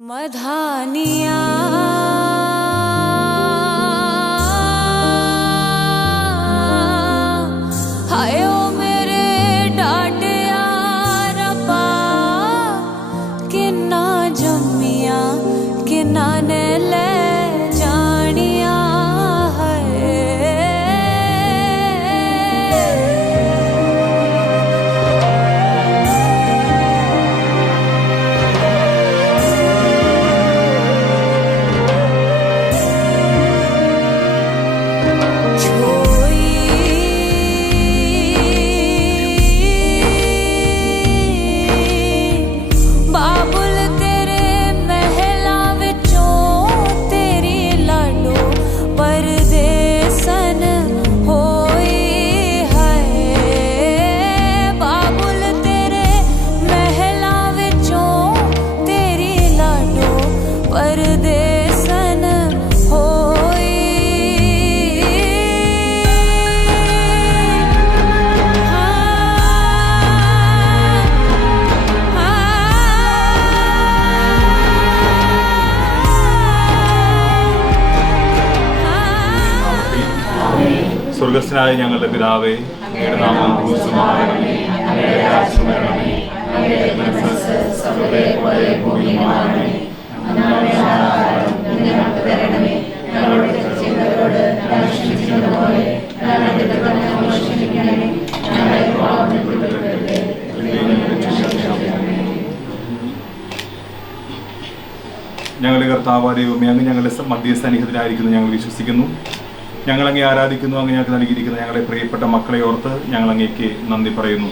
मधानिया हायो मेरे डाटिया रब्बा किन्ना जम्मिया किन्ना ने ले जानिया സ്വർഗസ്ഥനായ ഞങ്ങളുടെ പിതാവേ, അങ്ങയുടെ നാമം പൂജിതമാകണമേ, അങ്ങയുടെ രാജ്യം വരണമേ, അങ്ങയുടെ മനസ്സ് സ്വർഗ്ഗത്തിലെ ഭൂമിയിലുമാകണമേ. അന്നത്തെ ആഹാരം ഞങ്ങൾക്ക് തരണമേ, ഞങ്ങളുടെ തെറ്റുകാരോട് ഞങ്ങൾ ക്ഷമിക്കുന്നത് പോലെ ഞങ്ങളുടെ തെറ്റുകൾ ക്ഷമിക്കണമേ, ഞങ്ങളെ പാപത്തിൽ പെടുത്തരുതേ, ഞങ്ങളുടെ കർത്താവായ ദൈവമേ, അങ്ങ് ഞങ്ങളുടെ മധ്യസന്നിഹിതനായിരിക്കുന്നു ഞങ്ങൾ വിശ്വസിക്കുന്നു. ഞങ്ങളങ്ങേ ആരാധിക്കുന്നു. അങ്ങ് ഞങ്ങൾക്ക് നൽകിയിരിക്കുന്ന ഞങ്ങളുടെ പ്രിയപ്പെട്ട മക്കളെ ഓർത്ത് ഞങ്ങൾ അങ്ങേക്ക് നന്ദി പറയുന്നു.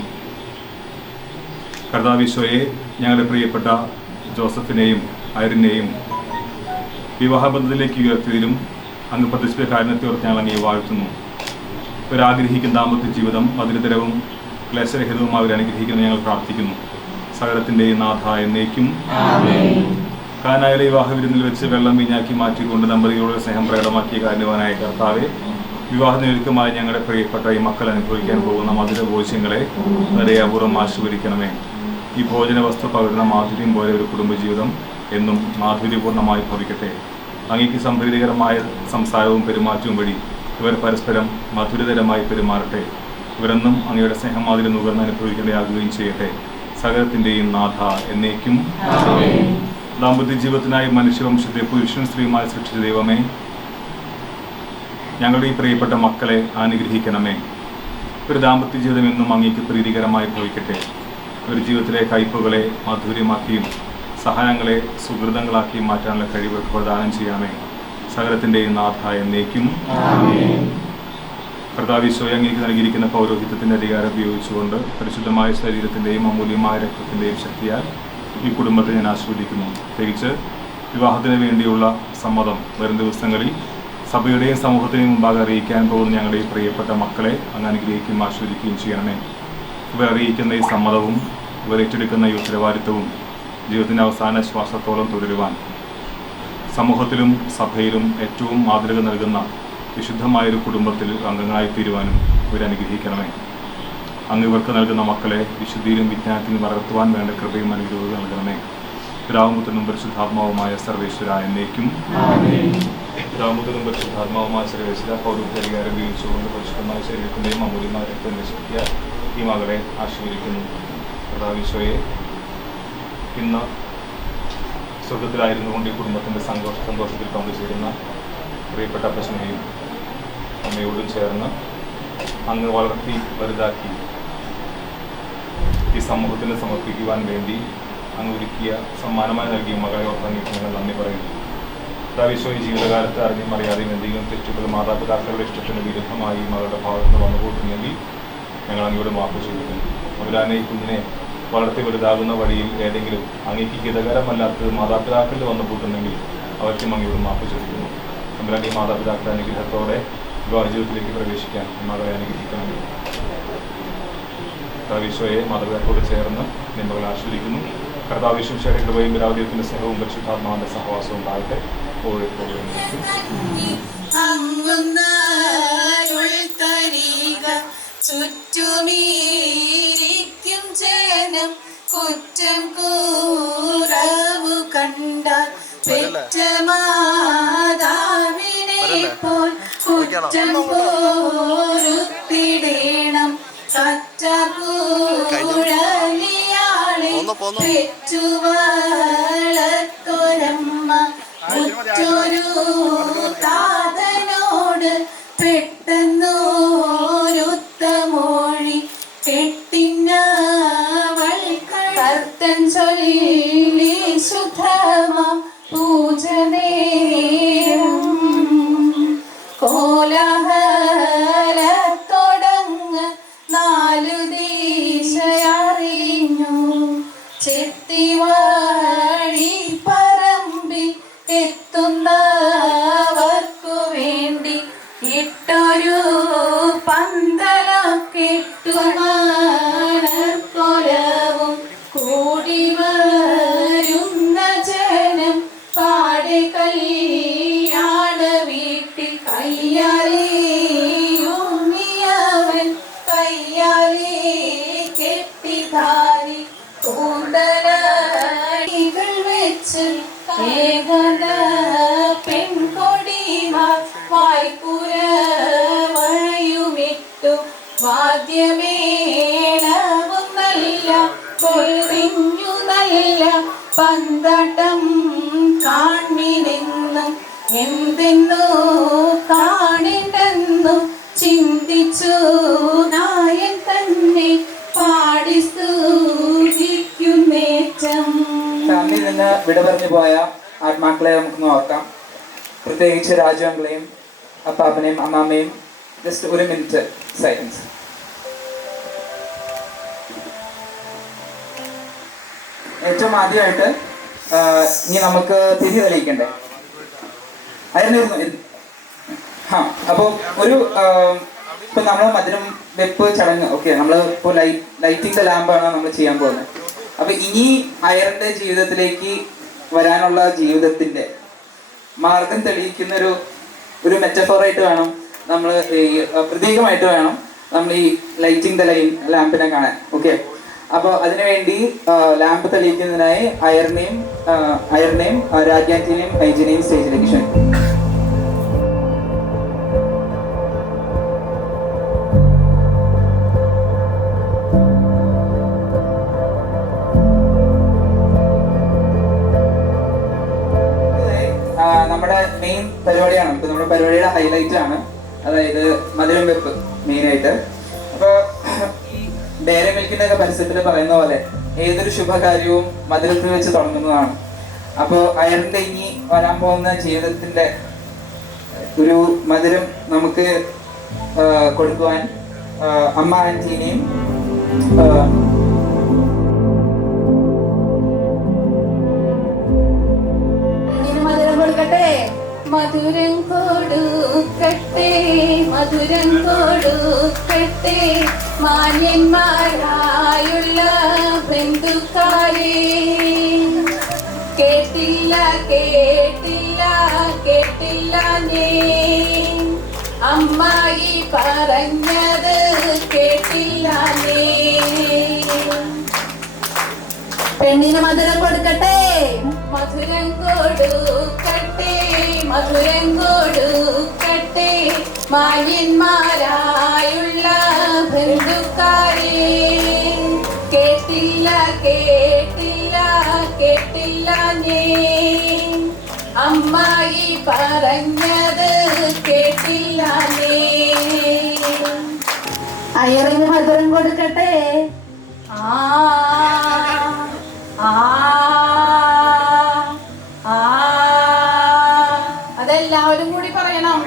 കർത്താവിശ്വയെ, ഞങ്ങളുടെ പ്രിയപ്പെട്ട ജോസഫിനെയും ഐറിനെയും വിവാഹബന്ധത്തിലേക്ക് ഉയർത്തിയതിലും അങ്ങ് പ്രതിഷ്ഠിത കാരണത്തെ ഓർത്ത് ഞങ്ങൾ അങ്ങേ വാഴ്ത്തുന്നു. ഇവരാഗ്രഹിക്കുന്ന ദാമ്പത്യ ജീവിതം മധുരതരവും ക്ലേശരഹിതവും അവർ അനുഗ്രഹിക്കുന്ന ഞങ്ങൾ പ്രാർത്ഥിക്കുന്നു. സകലത്തിൻ്റെയും നാഥ എന്നേക്കും. കാനായിലെ വിവാഹ വിരുന്നിൽ വെച്ച് വെള്ളം വീഞ്ഞാക്കി മാറ്റിക്കൊണ്ട് ദമ്പതികളുടെ സ്നേഹം പ്രകടമാക്കിയ കാരണവാനായ കർത്താവെ, വിവാഹനിരുക്കമായി ഞങ്ങളുടെ പ്രിയപ്പെട്ട ഈ മക്കൾ അനുഭവിക്കാൻ പോകുന്ന മധുരഭോജ്യങ്ങളെ നിറയാപൂർവ്വം ആശീർവദിക്കണമേ. ഈ ഭോജന വസ്തു പകരുന്ന മാധുര്യം പോലെ ഒരു കുടുംബജീവിതം എന്നും മാധുര്യപൂർണ്ണമായി ഭവിക്കട്ടെ. അങ്ങേക്ക് സംപ്രീതികരമായ സംസാരവും പെരുമാറ്റവും വഴി ഇവർ പരസ്പരം മധുരതരമായി പെരുമാറട്ടെ. ഇവരെന്നും അങ്ങയുടെ സ്നേഹമാതിരി നുകർന്ന് അനുഭവിക്കേണ്ടയാകുകയും ചെയ്യട്ടെ. സകലത്തിൻ്റെയും നാഥ എന്നേക്കും. ദാമ്പത്യ ജീവിതത്തിനായി മനുഷ്യവംശത്തെ പുരുഷനും സ്ത്രീയുമായി സൃഷ്ടിച്ച ദൈവമേ, ഞങ്ങളുടെ ഈ പ്രിയപ്പെട്ട മക്കളെ അനുഗ്രഹിക്കണമേ. ഒരു ദാമ്പത്യ ജീവിതം എന്നും അങ്ങേക്ക് പ്രീതികരമായി ഭവിക്കട്ടെ. ഒരു ജീവിതത്തിലെ കയ്പുകളെ മാധുര്യമാക്കിയും സഹനങ്ങളെ സുഹൃതങ്ങളാക്കിയും മാറ്റാനുള്ള കഴിവ് പ്രദാനം ചെയ്യണമേ. സകലത്തിൻ്റെയും നാഥ എന്നേക്കും. കർത്താവിശ്വയെ അങ്ങേക്ക് നൽകിയിരിക്കുന്ന പൗരോഹിത്യത്തിൻ്റെ അധികാരം ഉപയോഗിച്ചുകൊണ്ട് പരിശുദ്ധമായ ശരീരത്തിൻ്റെയും അമൂല്യമായ രക്തത്തിൻ്റെയും ശക്തിയാൽ ഈ കുടുംബത്തെ ഞാൻ ആസ്വദിക്കുന്നു. പ്രത്യേകിച്ച് വിവാഹത്തിന് വേണ്ടിയുള്ള സമ്മതം വരും ദിവസങ്ങളിൽ സഭയുടെയും സമൂഹത്തിനെയും മുമ്പാകെ അറിയിക്കാൻ പോകുന്ന ഞങ്ങളുടെ ഈ പ്രിയപ്പെട്ട മക്കളെ അങ്ങ് അനുഗ്രഹിക്കുകയും ആസ്വദിക്കുകയും ചെയ്യണമേ. ഇവർ അറിയിക്കുന്ന ഈ സമ്മതവും ഇവർ ഏറ്റെടുക്കുന്ന ഈ ഉത്തരവാദിത്വവും ജീവിതത്തിൻ്റെ അവസാന ശ്വാസത്തോളം തുടരുവാൻ സമൂഹത്തിലും സഭയിലും ഏറ്റവും മാതൃക നൽകുന്ന വിശുദ്ധമായൊരു കുടുംബത്തിൽ അംഗങ്ങളായി തീരുവാനും ഇവരനുഗ്രഹിക്കണമേ. അങ്ങ് ഇവർക്ക് നൽകുന്ന മക്കളെ വിശുദ്ധിയിലും വിജ്ഞാനത്തിലും വളർത്തുവാൻ വേണ്ട കൃപയും അനുഗ്രഹവും നൽകണമേ. പിതാവുപുത്രനും പരിശുദ്ധാത്മാവുമായ സർവേശ്വര എന്നേക്കും. പിതാവുപുത്രനും പരിശുദ്ധാത്മാവുമായ സർവേശ്വര പൗരോഹിത്യ അധികാരം ഉപയോഗിച്ചുകൊണ്ട് പരിശുദ്ധമായ ശരീരത്തിൻ്റെയും അമൂല്യമായ രക്തത്തിൻ്റെ ശക്തിയാൽ ഈ മകളെ ആശീർവദിക്കുന്നു. കർത്താവിശ്വയെ, ഇന്ന് സ്വർഗത്തിലായിരുന്നു കൊണ്ട് ഈ കുടുംബത്തിൻ്റെ സന്തോഷത്തിൽ പങ്കുചേരുന്ന പ്രിയപ്പെട്ട അപ്പച്ചനെയും അമ്മയോടും ചേർന്ന് അങ്ങ് വളർത്തി വലുതാക്കി ഈ സമൂഹത്തിന് സമർപ്പിക്കുവാൻ വേണ്ടി അങ്ങ് ഒരുക്കിയ സമ്മാനമായി നൽകിയ മകളെ ഓർത്തങ്ങേക്ക് ഞങ്ങൾ നന്ദി പറയുന്നു. കർത്താവിശ്വ ഈ ജീവിതകാലത്ത് അറിഞ്ഞും അറിയാതെയും എന്തെങ്കിലും തെറ്റുകൾ മാതാപിതാക്കളുടെ ഇഷ്ടത്തിന് വിരുദ്ധമായി മകളുടെ ഭാഗത്ത് നിന്ന് വന്നുകൂട്ടുന്നെങ്കിൽ ഞങ്ങൾ അങ്ങയോട് മാപ്പ് ചോദിക്കുന്നു. അവരാനെ ഈ കുഞ്ഞിനെ വളർത്തി വലുതാകുന്ന വഴിയിൽ ഏതെങ്കിലും അങ്ങേക്ക് ഹിതകരമല്ലാത്തത് മാതാപിതാക്കളിൽ വന്നുകൂട്ടുന്നെങ്കിൽ അവർക്കും അങ്ങയോട് മാപ്പ് ചോദിക്കുന്നു. അവരാൻ ഈ മാതാപിതാക്കളുടെ അനുഗ്രഹത്തോടെ വിവാഹ ജീവിതത്തിലേക്ക് പ്രവേശിക്കാൻ മകളെ അനുഗ്രഹിക്കണമെങ്കിൽ കർത്താവിശ്വയെ മാതാപിതാക്കളോട് ചേർന്ന് നിയമകൾ ആസ്വദിക്കുന്നു. കർത്താവിശ്വയുടെ കൃപയും വിരാവ്യത്തിൻ്റെ സ്നേഹവും പരിശുദ്ധാത്മാവിൻ്റെ സഹവാസവും ഉണ്ടാകട്ടെ. എപ്പോഴും ചുറ്റുമീരിക്കും ജനം കുറ്റം കൂറവു കണ്ട പെറ്റ മാതാവിനെ പോൽ കുറ്റം പോരുത്തിടേണം കറ്റകുഴലിയാളെ പെറ്റു വളർത്തോരമ്മ മറ്റൊരു താതനോട് പെട്ടെന്നോരുത്തമൊഴി കെട്ടിനവൾ കർത്തൻ ചൊല്ലി ശുദ്ധമാം പൂജനേരം കോലാഹലത്തൊടങ്ങ് 4 ദിശയറിഞ്ഞു ചെത്തിവഴി പറമ്പിൽ എത്തുന്നവർക്കു വേണ്ടി ഇട്ടൊരു പന്തലക്കെട്ടുമാനക്കൊലവും കൂടി വരുന്ന ജനം പാടെ കല്യാണ വീട്ടിൽ കയ്യാലിയുമിയവൻ കയ്യാലി കെട്ടിധാരി കൂന്തലടികൾ വെച്ച് ഏകന പെൺകൊടിമാർ വായ്പുരവയുമിട്ടു വാദ്യമേളവും നല്ല കൊറിഞ്ഞു നല്ല പന്തടം കാണിനെന്നും എന്തെന്നു കാണിണ്ടെന്നു ചിന്തിച്ചു നായൻ തന്നെ പാടി സ്തുതിക്കുന്നേറ്റം. ഫാമിലിയിൽ നിന്ന് വിട പറഞ്ഞു പോയ ആത്മാക്കളെ നമുക്ക് നോക്കാം. പ്രത്യേകിച്ച് രാജുവങ്ങളെയും അപ്പാപ്പനെയും അമ്മാമ്മയും. Just 1 minute silence. ഏറ്റവും ആദ്യമായിട്ട് ഇനി നമുക്ക് തിരി തെളിയിക്കണ്ടേ? ആയിരുന്നു. അപ്പോൾ ഒരു ഇപ്പൊ നമ്മൾ മധുരം വെപ്പ് ചടങ്ങ് ഓക്കെ, നമ്മൾ ഇപ്പോൾ ലൈറ്റിംഗ് ദ ലാമ്പാണ് നമ്മൾ ചെയ്യാൻ പോകുന്നത്. അപ്പൊ ഇനി അയറിന്റെ ജീവിതത്തിലേക്ക് വരാനുള്ള ജീവിതത്തിന്റെ മാർഗം തെളിയിക്കുന്ന ഒരു മെറ്റഫോറായിട്ട് വേണം നമ്മൾ ഈ പ്രതീകമായിട്ട് വേണം നമ്മൾ ഈ ലൈറ്റിംഗ് ദ ലാമ്പിനെ കാണാൻ. ഓക്കെ, അപ്പോൾ അതിനുവേണ്ടി ലാമ്പ് തെളിയിക്കുന്നതിനായി അയറിനെയും രാജ്യാന്റിനെയും ഐജിനെയും സ്റ്റേജിലേക്ക് ക്ഷണിക്കും. നമ്മുടെ മെയിൻ പരിപാടിയാണ്. ഇപ്പൊ നമ്മുടെ പരിപാടിയുടെ ഹൈലൈറ്റ് ആണ്, അതായത് മധുരം വെപ്പ് മെയിനായിട്ട്. അപ്പോൾ ഈ ഡയറി മിൽക്കിന്റെ ഒക്കെ പരസ്യത്തിൽ പറയുന്ന പോലെ ഏതൊരു ശുഭകാര്യവും മധുരത്തിൽ വെച്ച് തുടങ്ങുന്നതാണ്. അപ്പോൾ അയറിന്റെ ഇനി വരാൻ പോകുന്ന ജീവിതത്തിന്റെ ഒരു മധുരം നമുക്ക് കൊടുക്കുവാൻ അമ്മ ആന്റീനെയും മധുരം കൊടുക്കട്ടെ മധുരം കൊടുക്കട്ടെ മാന്യന്മാരായുള്ള ബന്ധുക്കാരെ. കേട്ടില്ല കേട്ടില്ല കേട്ടില്ല നേ അമ്മായി പറഞ്ഞത് കേട്ടില്ല നേ. പെണ്ണിന് മധുരം കൊടുക്കട്ടെ മധുരം കൊടുക്കട്ടെ മധുരം കൊടുക്കട്ടെ മാന്യന്മാരായുള്ള ബന്ധുക്കാരെ. കേട്ടില്ല കേട്ടില്ല കേട്ടില്ല നേ അമ്മായി പറഞ്ഞത് കേട്ടില്ല നേ. അയ്യറിന് മധുരം കൊടുക്കട്ടെ. അതെല്ലാവരും കൂടി പറയണം.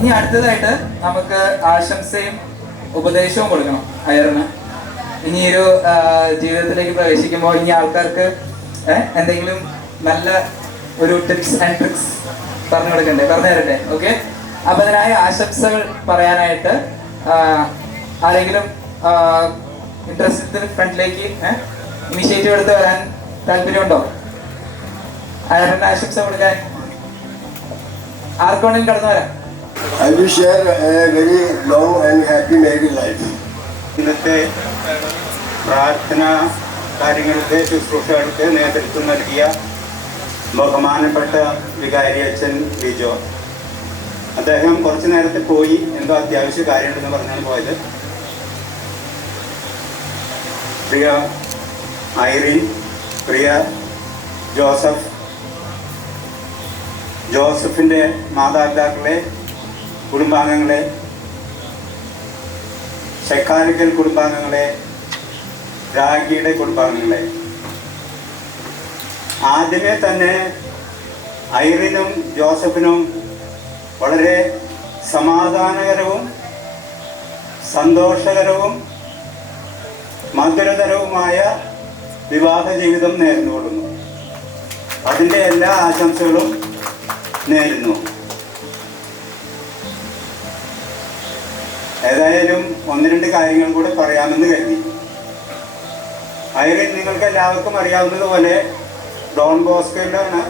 ഇനി അടുത്തതായിട്ട് നമുക്ക് ആശംസയും ഉപദേശവും കൊടുക്കണം അയറിന്. ഇനിയൊരു ജീവിതത്തിലേക്ക് പ്രവേശിക്കുമ്പോൾ ഇനി ആൾക്കാർക്ക് എന്തെങ്കിലും നല്ല ഒരു ടിപ്സ് ആൻഡ് ട്രിക്സ് പറഞ്ഞു തരട്ടെ? ഓക്കെ, അപ്പൊ അതിനായ ആശംസകൾ പറയാനായിട്ട് ആരെങ്കിലും ഇൻട്രസ്റ്റ് ഫ്രണ്ടിലേക്ക് ഇനിഷ്യേറ്റീവ് എടുത്ത് വരാൻ താല്പര്യമുണ്ടോ? ആരുടെ ആശംസ കൊടുക്കാൻ ആർക്കാണെങ്കിലും കടന്നു വരാം. I wish you a very long and happy married life. ഇന്നത്തെ പ്രാർത്ഥന കാര്യങ്ങളുടെ ശുശ്രൂഷകൾക്ക് നേതൃത്വം നൽകിയ ബഹുമാനപ്പെട്ട വികാരി അച്ഛൻ ലിജോ, അദ്ദേഹം കുറച്ച് നേരത്തെ പോയി, എന്തോ അത്യാവശ്യ കാര്യമുണ്ടെന്ന് പറഞ്ഞാണ് പോയത്. പ്രിയ ഐറിൻ, പ്രിയ ജോസഫിൻ്റെ മാതാപിതാക്കളെ, കുടുംബാംഗങ്ങളെ, ശക്കാലിക്കൽ കുടുംബാംഗങ്ങളെ, രാഗിയുടെ കുടുംബാംഗങ്ങളെ, ആദ്യമേ തന്നെ ഐറിനും ജോസഫിനും വളരെ സമാധാനകരവും സന്തോഷകരവും മധുരതരവുമായ വിവാഹ ജീവിതം നേർന്നുകൊള്ളുന്നു. അതിൻ്റെ എല്ലാ ആശംസകളും നേരുന്നു. ഏതായാലും ഒന്ന് രണ്ട് കാര്യങ്ങൾ കൂടെ പറയാമെന്ന് കരുതി. ഐറിൻ നിങ്ങൾക്ക് എല്ലാവർക്കും അറിയാവുന്നതുപോലെ ഡോൺ ബോസ്കോയിലാണ്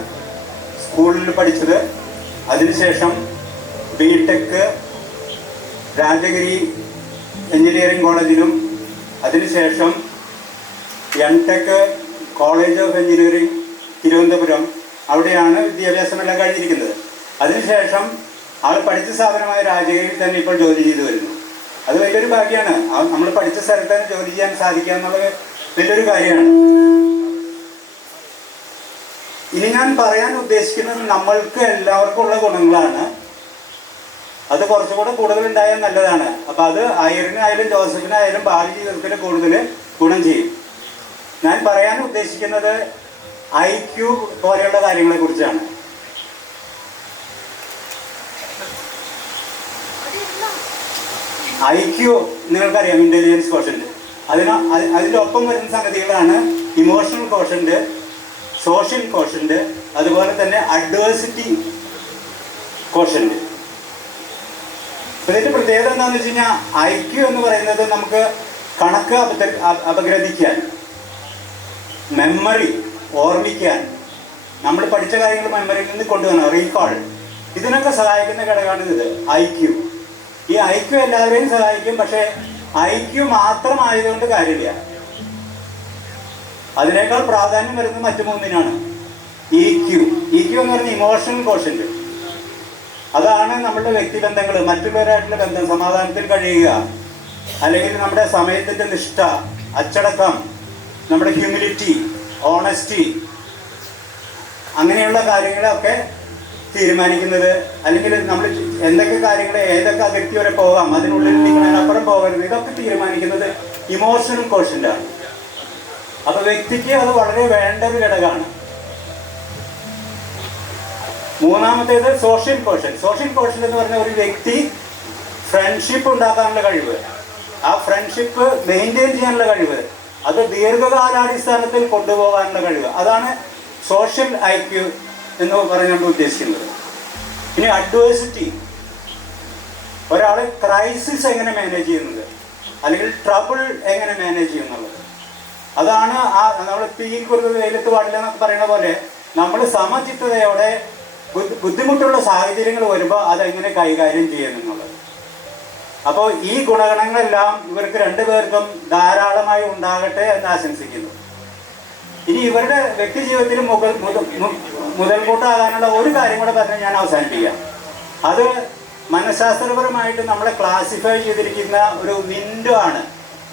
സ്കൂളിൽ പഠിച്ചത്. അതിനുശേഷം BTech രാജഗിരി എഞ്ചിനീയറിംഗ് കോളേജിലും, അതിനുശേഷം MTech college of engineering Thiruvananthapuram, അവിടെയാണ് വിദ്യാഭ്യാസമെല്ലാം കഴിഞ്ഞിരിക്കുന്നത്. അതിനുശേഷം ആൾ പഠിച്ച സ്ഥാപനമായ രാജഗിരിയിൽ തന്നെ ഇപ്പോൾ ജോലി ചെയ്തു വരുന്നു. അത് വലിയൊരു ഭാഗ്യമാണ്. നമ്മൾ പഠിച്ച സ്ഥലത്ത് തന്നെ ജോലി ചെയ്യാൻ സാധിക്കുക എന്നുള്ളത് വലിയൊരു കാര്യമാണ്. ഇനി ഞാൻ പറയാൻ ഉദ്ദേശിക്കുന്നത് നമ്മൾക്ക് എല്ലാവർക്കും ഉള്ള ഗുണങ്ങളാണ്. അത് കുറച്ചുകൂടെ കൂടുതൽ ഉണ്ടായാൽ നല്ലതാണ്. അപ്പം അത് ഐറിനായാലും ജോസഫിനായാലും ഭാവി ജീവിതത്തിൽ കൂടുതൽ ഗുണം ചെയ്യും. ഞാൻ പറയാൻ ഉദ്ദേശിക്കുന്നത് IQ പോലെയുള്ള കാര്യങ്ങളെ കുറിച്ചാണ്. IQ നിങ്ങൾക്കറിയാം, ഇൻ്റലിജൻസ് കോഷ്യൻ്റ്. അതിൻ്റെ ഒപ്പം വരുന്ന സംഗതികളാണ് ഇമോഷണൽ കോഷ്യൻ്റ്, സോഷ്യൽ കോഷ്യൻ്റ്, അതുപോലെ തന്നെ അഡ്വേഴ്സിറ്റി കോഷ്യൻ്റ്. ഇതിൻ്റെ പ്രത്യേകത എന്താണെന്ന് വെച്ച് കഴിഞ്ഞാൽ IQ എന്ന് പറയുന്നത് നമുക്ക് കണക്ക് അപഗ്രഥിക്കാൻ, മെമ്മറി ഓർമ്മിക്കാൻ, നമ്മൾ പഠിച്ച കാര്യങ്ങൾ മെമ്മറിയിൽ നിന്ന് കൊണ്ടുവരണം, റീകോൾ, ഇതിനൊക്കെ സഹായിക്കുന്ന ഘടകമാണ് ഇത് IQ. ഈ IQ എല്ലാവരെയും സഹായിക്കും. പക്ഷേ IQ മാത്രമായതുകൊണ്ട് കാര്യമില്ല. അതിനേക്കാൾ പ്രാധാന്യം വരുന്നത് മറ്റു മൂന്നിനാണ്. EQ എന്ന് പറഞ്ഞ ഇമോഷണൽ കോഷ്യൻ്റ്. അതാണ് നമ്മുടെ വ്യക്തിബന്ധങ്ങൾ, മറ്റുള്ളവരായിട്ടുള്ള ബന്ധം, സമാധാനത്തിൽ കഴിയുക, അല്ലെങ്കിൽ നമ്മുടെ സമയത്തിൻ്റെ നിഷ്ഠ, അച്ചടക്കം, നമ്മുടെ ഹ്യൂമിലിറ്റി, ഓണസ്റ്റി, അങ്ങനെയുള്ള കാര്യങ്ങളൊക്കെ തീരുമാനിക്കുന്നത്, അല്ലെങ്കിൽ നമ്മൾ എന്തൊക്കെ കാര്യങ്ങൾ ഏതൊക്കെ അതിർത്തി വരെ പോകാം, അതിനുള്ളിൽ നിൽക്കുന്നതിനപ്പുറം പോകരുത്, ഇതൊക്കെ തീരുമാനിക്കുന്നത് ഇമോഷണൽ കോഷ്യൻ്റാണ്. അപ്പോൾ വ്യക്തിക്ക് അത് വളരെ വേണ്ട ഒരു ഘടകമാണ്. മൂന്നാമത്തേത് സോഷ്യൽ കോഷ്യൻ. സോഷ്യൽ കോഷ്യൻ എന്ന് പറഞ്ഞാൽ ഒരു വ്യക്തി ഫ്രണ്ട്ഷിപ്പ് ഉണ്ടാക്കാനുള്ള കഴിവ്, ആ ഫ്രണ്ട്ഷിപ്പ് മെയിൻറ്റെയിൻ ചെയ്യാനുള്ള കഴിവ്, അത് ദീർഘകാലാടിസ്ഥാനത്തിൽ കൊണ്ടുപോകാനുള്ള കഴിവ്, അതാണ് സോഷ്യൽ IQ എന്ന് പറഞ്ഞുകൊണ്ട് ഉദ്ദേശിക്കുന്നത്. ഇനി അഡ്വേഴ്സിറ്റി, ഒരാൾ ക്രൈസിസ് എങ്ങനെ മാനേജ് ചെയ്യുന്നത്, അല്ലെങ്കിൽ ട്രബിൾ എങ്ങനെ മാനേജ് ചെയ്യുന്നുള്ളത്, അതാണ് നമ്മൾ തീയിൽ കൊടുത്തത് വെയിലത്ത് പാടില്ല എന്നൊക്കെ പറയുന്ന പോലെ നമ്മൾ സമചിത്തതയോടെ ബുദ്ധിമുട്ടുള്ള സാഹചര്യങ്ങൾ വരുമ്പോൾ അതെങ്ങനെ കൈകാര്യം ചെയ്യുന്നുള്ളത്. അപ്പോൾ ഈ ഗുണഗണങ്ങളെല്ലാം ഇവർക്ക് രണ്ടുപേർക്കും ധാരാളമായി ഉണ്ടാകട്ടെ എന്ന് ആശംസിക്കുന്നു. ഇനി ഇവരുടെ വ്യക്തി ജീവിതത്തിൽ മുതൽക്കൂട്ടാകാനുള്ള ഒരു കാര്യം കൂടെ പറഞ്ഞ് ഞാൻ അവസാനിപ്പിക്കാം. അത് മനഃശാസ്ത്രപരമായിട്ട് നമ്മളെ ക്ലാസിഫൈ ചെയ്തിരിക്കുന്ന ഒരു വിൻഡോ ആണ്,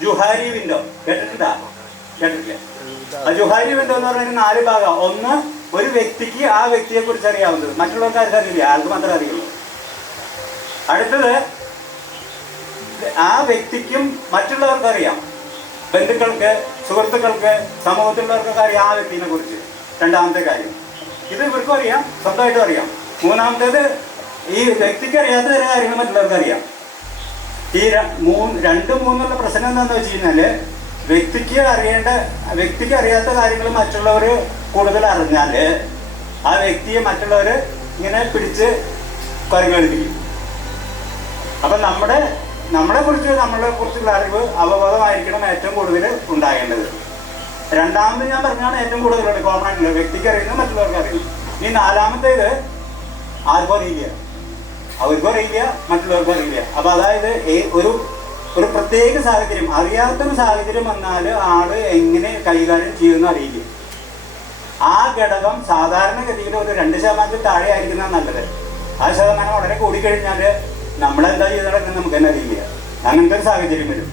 ജുഹാരി വിൻഡോ. കേട്ടിട്ടില്ല? ജുഹാരി വിൻഡോ എന്ന് പറഞ്ഞാൽ 4 ഭാഗം. ഒന്ന്, ഒരു വ്യക്തിക്ക് ആ വ്യക്തിയെ കുറിച്ച് അറിയാവുന്നത്, മറ്റുള്ളവർക്ക് ആർക്കും അറിയില്ല, ആൾക്ക് മാത്രമേ അറിയുള്ളൂ. അടുത്തത്, ആ വ്യക്തിക്കും മറ്റുള്ളവർക്ക് അറിയാം, ബന്ധുക്കൾക്ക്, സുഹൃത്തുക്കൾക്ക്, സമൂഹത്തിലുള്ളവർക്കൊക്കെ അറിയാം ആ വ്യക്തിനെ കുറിച്ച്. രണ്ടാമത്തെ കാര്യം, ഇത് ഇവർക്കും അറിയാം, സ്വന്തമായിട്ടും അറിയാം. മൂന്നാമത്തേത്, ഈ വ്യക്തിക്ക് അറിയാത്ത ചില കാര്യങ്ങൾ മറ്റുള്ളവർക്ക് അറിയാം. ഈ 2, 3 പ്രശ്നം എന്താണെന്ന് വെച്ച് കഴിഞ്ഞാൽ വ്യക്തിക്ക് അറിയാത്ത കാര്യങ്ങൾ മറ്റുള്ളവർ കൂടുതൽ അറിഞ്ഞാൽ ആ വ്യക്തിയെ മറ്റുള്ളവർ ഇങ്ങനെ പിടിച്ച് പരിഗണിക്കും. അപ്പം നമ്മളെ കുറിച്ചുള്ള അറിവ് അവബോധമായിരിക്കണം ഏറ്റവും കൂടുതൽ ഉണ്ടാകേണ്ടത്. രണ്ടാമത് ഞാൻ പറഞ്ഞാണ് ഏറ്റവും കൂടുതലുള്ളത് കോമൺ ആയിട്ടുള്ളത്, വ്യക്തിക്ക് അറിയുന്നത് മറ്റുള്ളവർക്ക് അറിയുന്നു. ഈ നാലാമത്തേത് ആർക്കും അറിയില്ല, അവർക്കും അറിയില്ല, മറ്റുള്ളവർക്കും അറിയില്ല. അപ്പം അതായത് ഒരു പ്രത്യേക സാഹചര്യം, അറിയാത്തൊരു സാഹചര്യം വന്നാൽ ആള് എങ്ങനെ കൈകാര്യം ചെയ്യുമെന്ന് അറിയില്ല. ആ ഘടകം സാധാരണഗതിയിൽ ഒരു 2% താഴെ ആയിരിക്കുന്നതാണ് നല്ലത്. ആ ശതമാനം വളരെ കൂടിക്കഴിഞ്ഞാൽ നമ്മളെന്താ ചെയ്തിടക്കുന്നത് നമുക്ക് തന്നെ അറിയില്ല. അങ്ങനത്തെ ഒരു സാഹചര്യം വരും.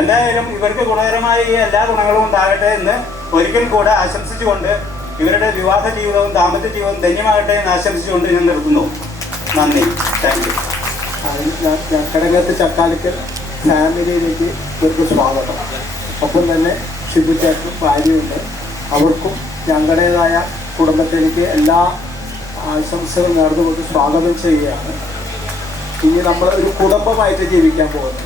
എന്തായാലും ഇവർക്ക് ഗുണകരമായ ഈ എല്ലാ ഗുണങ്ങളും ഉണ്ടാകട്ടെ എന്ന് ഒരിക്കൽ കൂടെ ആശംസിച്ചുകൊണ്ട് ഇവരുടെ വിവാഹ ജീവിതവും ദാമ്പത്യ ജീവിതവും ധന്യമാകട്ടെ എന്ന് ആശംസിച്ചുകൊണ്ട് ഞാൻ നിർത്തുന്നു. നന്ദി. Thank you. കടകത്ത് ചക്കാലക്കൽ ഫാമിലിയിലേക്ക് ഇവർക്ക് സ്വാഗതം. ഒപ്പം തന്നെ ഷിബുചേട്ടനും ഭാര്യയുണ്ട്. അവർക്കും ഞങ്ങളുടേതായ കുടുംബത്തിലേക്ക് എല്ലാ ആശംസകളും നേർന്നുകൊണ്ട് സ്വാഗതം ചെയ്യുകയാണ്. ഇനി നമ്മൾ ഒരു കുടുംബമായിട്ട് ജീവിക്കാൻ പോകുന്നു.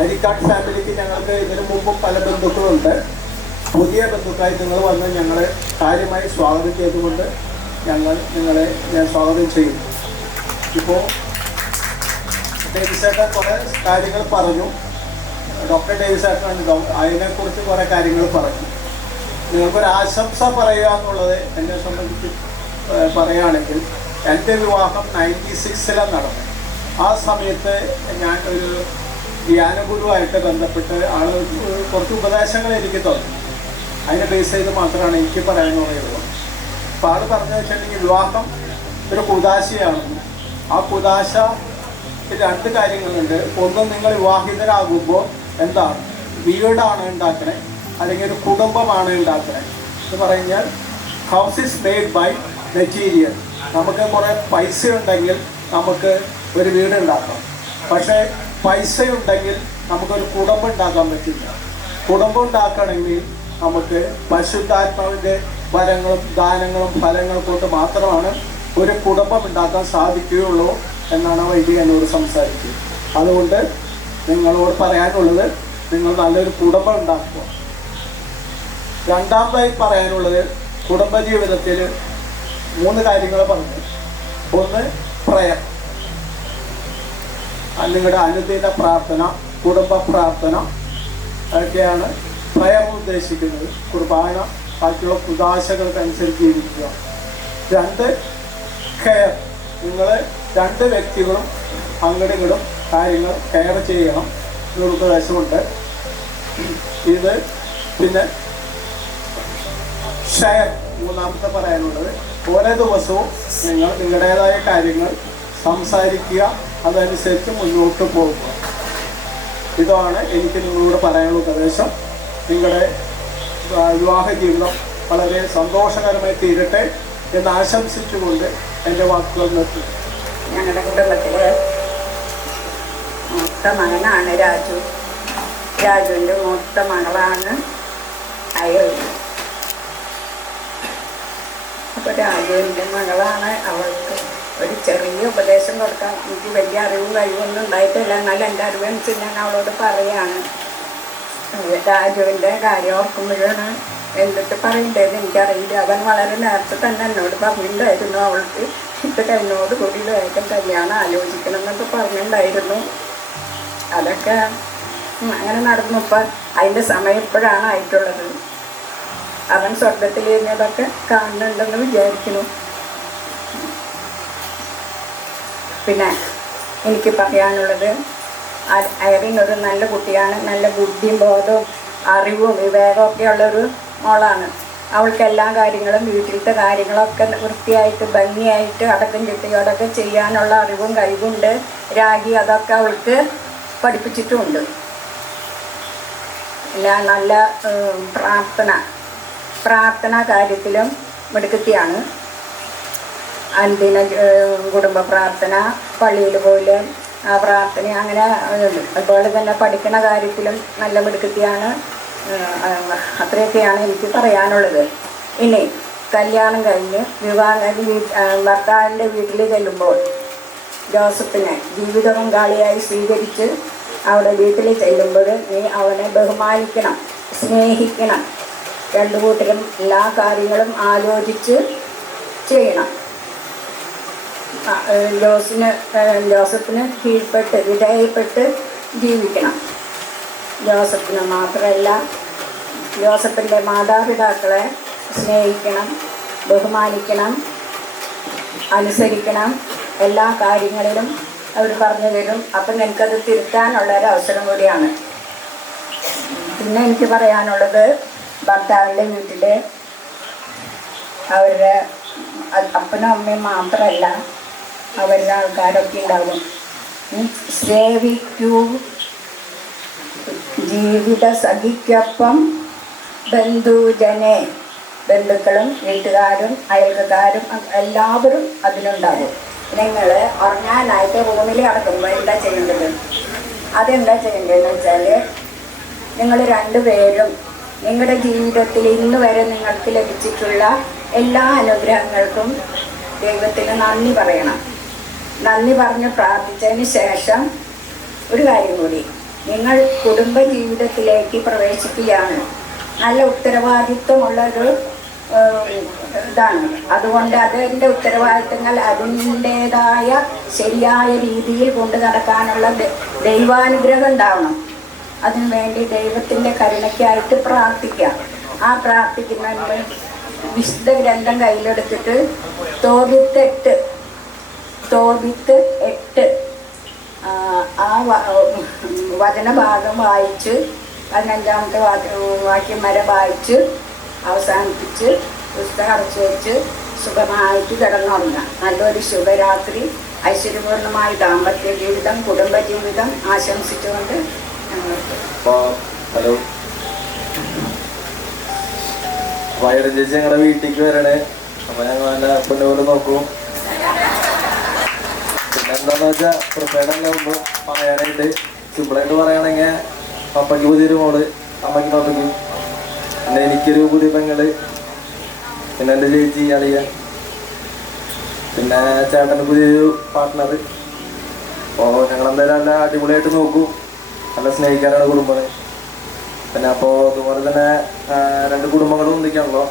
അരിക്കാട് ഫാമിലിക്ക് ഞങ്ങൾക്ക് ഇതിനു മുമ്പും പല ബന്ധുക്കളുണ്ട്. പുതിയ ബന്ധുക്കളായി നിങ്ങൾ വന്ന് ഞങ്ങളെ കാര്യമായി സ്വാഗതം ചെയ്തുകൊണ്ട് ഞാൻ സ്വാഗതം ചെയ്യുന്നു. ഇപ്പോൾ ഡേവിസേട്ടൻ കുറേ കാര്യങ്ങൾ പറഞ്ഞു. ഡോക്ടർ ഡേവിസേട്ടൻ അതിനെക്കുറിച്ച് കുറേ കാര്യങ്ങൾ പറഞ്ഞു. നിങ്ങൾക്കൊരു ആശംസ പറയുക എന്നുള്ളത് എന്നെ സംബന്ധിച്ച് പറയുകയാണെങ്കിൽ, എൻ്റെ വിവാഹം 96 നടന്നു. ആ സമയത്ത് ഞാൻ ഒരു ധ്യാനഗുരുവായിട്ട് ബന്ധപ്പെട്ട് കുറച്ച് ഉപദേശങ്ങൾ എനിക്ക് തന്നു. അതിനെ ബേസ് ചെയ്ത് മാത്രമാണ് എനിക്ക് പറയാനുള്ളത്. അപ്പോൾ ആൾ പറഞ്ഞു വെച്ചിട്ടുണ്ടെങ്കിൽ വിവാഹം ഒരു കുദാശയാണെന്ന്. ആ കുദാശ 2 കാര്യങ്ങളുണ്ട്. ഒന്ന്, നിങ്ങൾ വിവാഹിതരാകുമ്പോൾ എന്താണ് വീടാണ് ഉണ്ടാക്കണേ അല്ലെങ്കിൽ ഒരു കുടുംബമാണ് ഉണ്ടാക്കണേ എന്ന് പറഞ്ഞാൽ house is made by material. നമുക്ക് കുറേ പൈസ ഉണ്ടെങ്കിൽ നമുക്ക് ഒരു വീട് ഉണ്ടാക്കാം. പക്ഷേ പൈസ ഉണ്ടെങ്കിൽ നമുക്കൊരു കുടുംബം ഉണ്ടാക്കാൻ പറ്റില്ല. കുടുംബം ഉണ്ടാക്കണമെങ്കിൽ നമുക്ക് പരിശുദ്ധാത്മാവിൻ്റെ വരങ്ങളും ദാനങ്ങളും ഫലങ്ങളും കൊണ്ട് മാത്രമാണ് ഒരു കുടുംബം ഉണ്ടാക്കാൻ സാധിക്കുകയുള്ളൂ എന്നാണ് വൈദിക എന്നോട് സംസാരിച്ചത്. അതുകൊണ്ട് നിങ്ങളോട് പറയാനുള്ളത്, നിങ്ങൾ നല്ലൊരു കുടുംബം ഉണ്ടാക്കുക. രണ്ടാമതായി പറയാനുള്ളത്, കുടുംബജീവിതത്തിൽ 3 കാര്യങ്ങൾ പറഞ്ഞു. ഒന്ന്, പ്രയർ, നിങ്ങളുടെ അനുദിന പ്രാർത്ഥന, കുടുംബ പ്രാർത്ഥന, അതൊക്കെയാണ് പ്രയർ ഉദ്ദേശിക്കുന്നത്. കുർബാന, ബാക്കിയുള്ള കുദാശകൾക്കനുസരിച്ച് ജീവിക്കുക. 2, കെയർ, നിങ്ങൾ 2 വ്യക്തികളും അങ്ങോട്ടും ഇങ്ങോട്ടും കാര്യങ്ങൾ കെയർ ചെയ്യണം എന്നൊരു ഉപദേശമുണ്ട്. ഇത് പിന്നെ ഷെയർ, മൂന്നാമത്തെ പറയാനുള്ളത്, ഓരോ ദിവസവും നിങ്ങൾ നിങ്ങളുടേതായ കാര്യങ്ങൾ സംസാരിക്കുക, അതനുസരിച്ച് മുന്നോട്ട് പോകുക. ഇതാണ് എനിക്ക് നിങ്ങളോട് പറയാനുള്ള ഉപദേശം. നിങ്ങളുടെ വിവാഹ ജീവിതം വളരെ സന്തോഷകരമായി തീരട്ടെ എന്ന് ആശംസിച്ചുകൊണ്ട് എൻ്റെ വാക്കുകൾ നിർത്തി. ഞങ്ങളുടെ കുടുംബത്തിലെ മൂത്ത മകനാണ് രാജു. രാജുവിൻ്റെ മൂത്ത മകളാണ് ഐറിൻ. അപ്പോൾ രാജുവിൻ്റെ മകളാണ്. അവൾക്ക് ഒരു ചെറിയ ഉപദേശം കൊടുക്കാൻ എനിക്ക് വലിയ അറിവും കഴിവൊന്നും ഉണ്ടായിട്ടില്ല. എന്നാലും എൻ്റെ അറിവനുസരിച്ച് ഞാൻ അവളോട് പറയുകയാണ്. രാജുവിൻ്റെ കാര്യം ഓർക്കുമ്പോഴാണ് എന്തൊക്കെ പറയേണ്ടത് എനിക്കറിയില്ല. അവൻ വളരെ നേരത്തെ തന്നെ എന്നോട് പറഞ്ഞിട്ടുണ്ടായിരുന്നു, അവൾക്ക് ഇത് കഴിഞ്ഞോട് കൂടി വേഗം കല്യാണം ആലോചിക്കണം എന്നൊക്കെ പറഞ്ഞിട്ടുണ്ടായിരുന്നു. അതൊക്കെ അങ്ങനെ നടന്നു. ഇപ്പം അതിൻ്റെ സമയം ഇപ്പോഴാണ് ആയിട്ടുള്ളത്. അവൻ സ്വർഗത്തിൽ ഇരുന്നതൊക്കെ കാണുന്നുണ്ടെന്ന് വിചാരിക്കുന്നു. പിന്നെ എനിക്ക് പറയാനുള്ളത്, ഐറിൻ ഒരു നല്ല കുട്ടിയാണ്. നല്ല ബുദ്ധിയും ബോധവും അറിവും വിവേകമൊക്കെ ഉള്ളൊരു മോളാണ്. അവൾക്ക് എല്ലാ കാര്യങ്ങളും വീട്ടിലത്തെ കാര്യങ്ങളൊക്കെ വൃത്തിയായിട്ട് ഭംഗിയായിട്ട് അടക്കം ചിട്ടയോടൊക്കെ ചെയ്യാനുള്ള അറിവും കഴിവുണ്ട്. രാഗി അതൊക്കെ അവൾക്ക് പഠിപ്പിച്ചിട്ടുമുണ്ട്. പിന്നെ നല്ല പ്രാർത്ഥന കാര്യത്തിലും മിടുക്കത്തിയാണ്. അനുദിന കുടുംബ പ്രാർത്ഥന, പള്ളിയിൽ പോലെ ആ പ്രാർത്ഥന, അങ്ങനെ അതുപോലെ തന്നെ പഠിക്കുന്ന കാര്യത്തിലും നല്ല മിടുക്കത്തിയാണ്. അത്രയൊക്കെയാണ് എനിക്ക് പറയാനുള്ളത്. ഇനി കല്യാണം കഴിഞ്ഞ് ഭർത്താവിൻ്റെ വീട്ടിൽ ചെല്ലുമ്പോൾ ജോസഫിനെ ജീവിത പങ്കാളിയായി സ്വീകരിച്ച് അവിടെ വീട്ടിൽ ചെല്ലുമ്പോൾ നീ അവനെ ബഹുമാനിക്കണം, സ്നേഹിക്കണം. രണ്ടു കൂട്ടരും എല്ലാ കാര്യങ്ങളും ആലോചിച്ച് ചെയ്യണം. ജോസഫിന് കീഴ്പ്പെട്ട് വിധേയപ്പെട്ട് ജീവിക്കണം. ജോസഫിന് മാത്രമല്ല, ജോസഫിൻ്റെ മാതാപിതാക്കളെ സ്നേഹിക്കണം, ബഹുമാനിക്കണം, അനുസരിക്കണം. എല്ലാ കാര്യങ്ങളിലും അവർ പറഞ്ഞു തരും. അപ്പം എനിക്കത് തിരുത്താനുള്ളൊരവസരം കൂടിയാണ്. പിന്നെ എനിക്ക് പറയാനുള്ളത്, ഭർത്താവിൻ്റെ വീട്ടിൽ അവരുടെ അപ്പനും അമ്മയും മാത്രമല്ല, അവരുടെ ആൾക്കാരൊക്കെ ഉണ്ടാകും. സേവിക്കൂ ജീവിത സഖിക്കൊപ്പം ബന്ധുജനെ, ബന്ധുക്കളും വീട്ടുകാരും അയൽക്കാരും എല്ലാവരും അതിലുണ്ടാകും. നിങ്ങൾ ഉറങ്ങാനായിട്ട് റൂമിൽ കിടക്കുമ്പോൾ എന്താ ചെയ്യേണ്ടത്? അതെന്താ ചെയ്യേണ്ടതെന്ന് വെച്ചാൽ, നിങ്ങൾ രണ്ടുപേരും നിങ്ങളുടെ ജീവിതത്തിൽ ഇന്ന് വരെ നിങ്ങൾക്ക് ലഭിച്ചിട്ടുള്ള എല്ലാ അനുഗ്രഹങ്ങൾക്കും ദൈവത്തിന് നന്ദി പറയണം. നന്ദി പറഞ്ഞ് പ്രാർത്ഥിച്ചതിന് ശേഷം ഒരു കാര്യം കൂടി, നിങ്ങൾ കുടുംബ ജീവിതത്തിലേക്ക് പ്രവേശിക്കുകയാണ്. നല്ല ഉത്തരവാദിത്വമുള്ളൊരു ഇതാണ്. അതുകൊണ്ട് അതിൻ്റെ ഉത്തരവാദിത്തങ്ങൾ അതിൻ്റേതായ ശരിയായ രീതിയിൽ കൊണ്ടു നടക്കാനുള്ള ദൈവാനുഗ്രഹം ഉണ്ടാവണം. അതിനുവേണ്ടി ദൈവത്തിൻ്റെ കരുണയ്ക്കായിട്ട് പ്രാർത്ഥിക്കാം. ആ പ്രാർത്ഥിക്കുന്നതിന് വിശുദ്ധ ഗ്രന്ഥം കയ്യിലെടുത്തിട്ട് തോബിത്ത് 8 ആ വചനഭാഗം വായിച്ച് 15-ാമത്തെ വാക്യം വരെ വായിച്ച് അവസാനിപ്പിച്ച് പുസ്തകം അടച്ചു വെച്ച് സുഖമായിട്ട് കിടന്നുറങ്ങാം. നല്ലൊരു ശുഭരാത്രി, ഐശ്വര്യപൂർണമായ ദാമ്പത്യ ജീവിതം, കുടുംബ ജീവിതം ആശംസിച്ചുകൊണ്ട് ഹലോ, വയറ് ചേച്ചി ഞങ്ങളുടെ വീട്ടിലേക്ക് വരണേ. അപ്പൊ ഞങ്ങൾ നല്ല പൊന്നുപോലെ നോക്കും. പിന്നെ എന്താന്ന് വെച്ചാൽ പ്രിപ്പയർഡ് ആകുമ്പോൾ പറയാനായിട്ട് സിമ്പിളായിട്ട് പറയുകയാണെങ്കിൽ, പപ്പയ്ക്ക് പുതിയൊരു മോള്, അമ്മയ്ക്ക് പപ്പയ്ക്കും, പിന്നെ എനിക്കൊരു പുതിയ പെങ്ങള്, പിന്നെ എൻ്റെ ചേച്ചി അളിയ, പിന്നെ ചേട്ടൻ്റെ പുതിയൊരു പാർട്ട്ണർ. അപ്പോൾ ഞങ്ങളെന്തായാലും നല്ല അടിപൊളിയായിട്ട് നോക്കും. നല്ല സ്നേഹിക്കാനാണ് കുടുംബം. പിന്നെ അപ്പോൾ അതുപോലെ തന്നെ 2 കുടുംബങ്ങളും ഒന്നിക്കാണല്ലോ.